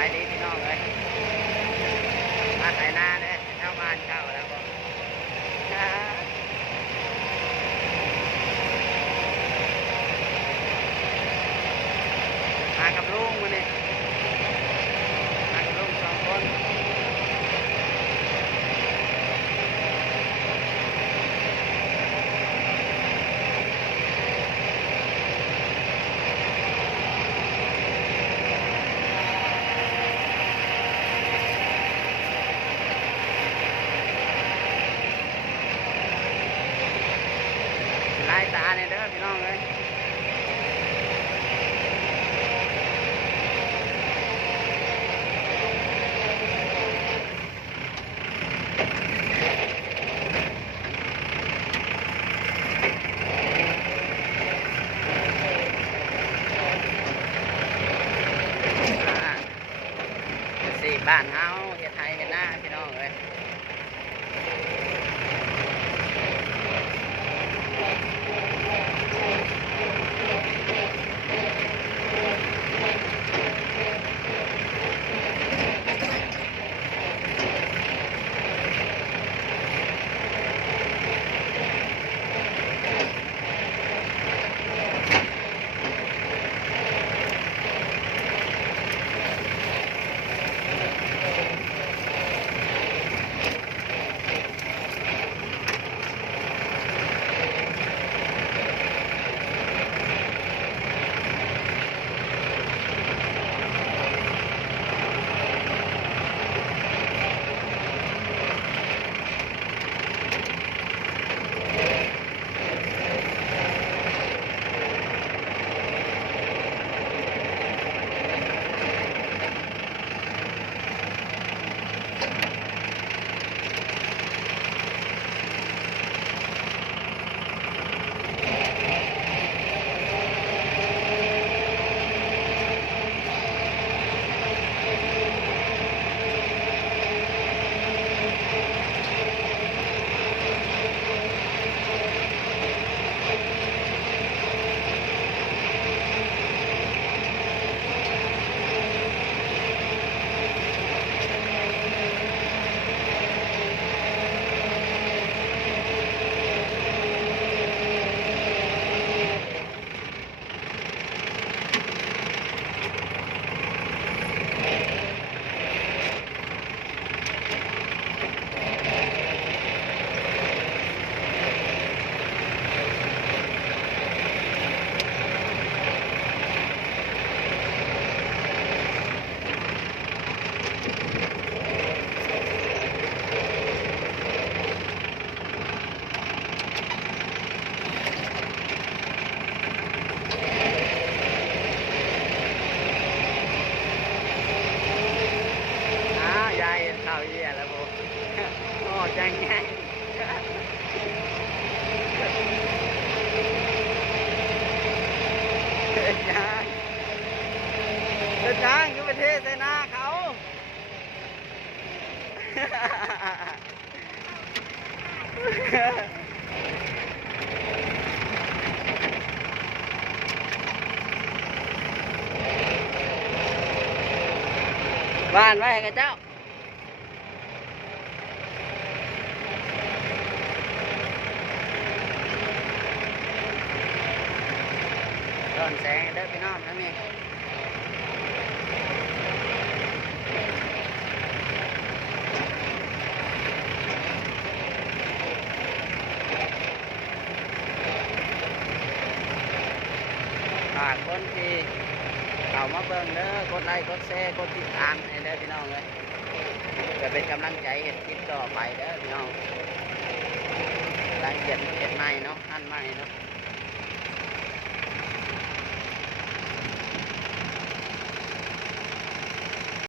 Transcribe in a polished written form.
ายดีพี่น้องเลยมาไถนาเนี่ยแถวบ้านเจ้าแล้วบ่มากับลุงมาเนี่ยมากับลุง2 คนลายตาเนี่ยเด้อพี่น้องเลยสี่บ้านเฮาเฮ็ดไทยเฮ็ดนาพี่น้องเลยยายข้าวเยี่ยแล้วผมโอ้จังไงเฮ็ดหยังคือประเทศไชนาเขาบ้านไว้ให้กับเจ้าย้อนแสงเด้อพี่น้องทั้งนี้ฝากคนที่เข้ามาเบิ่งเด้อกดไลค์กดแชร์กดติดตามให้เด้อพี่น้องเลยจะเป็นกำลังใจเฮ็ดคลิปต่อไปเด้อพี่น้องรายละเอียดเฮ็ดใหม่เนาะอันใหม่เนาะ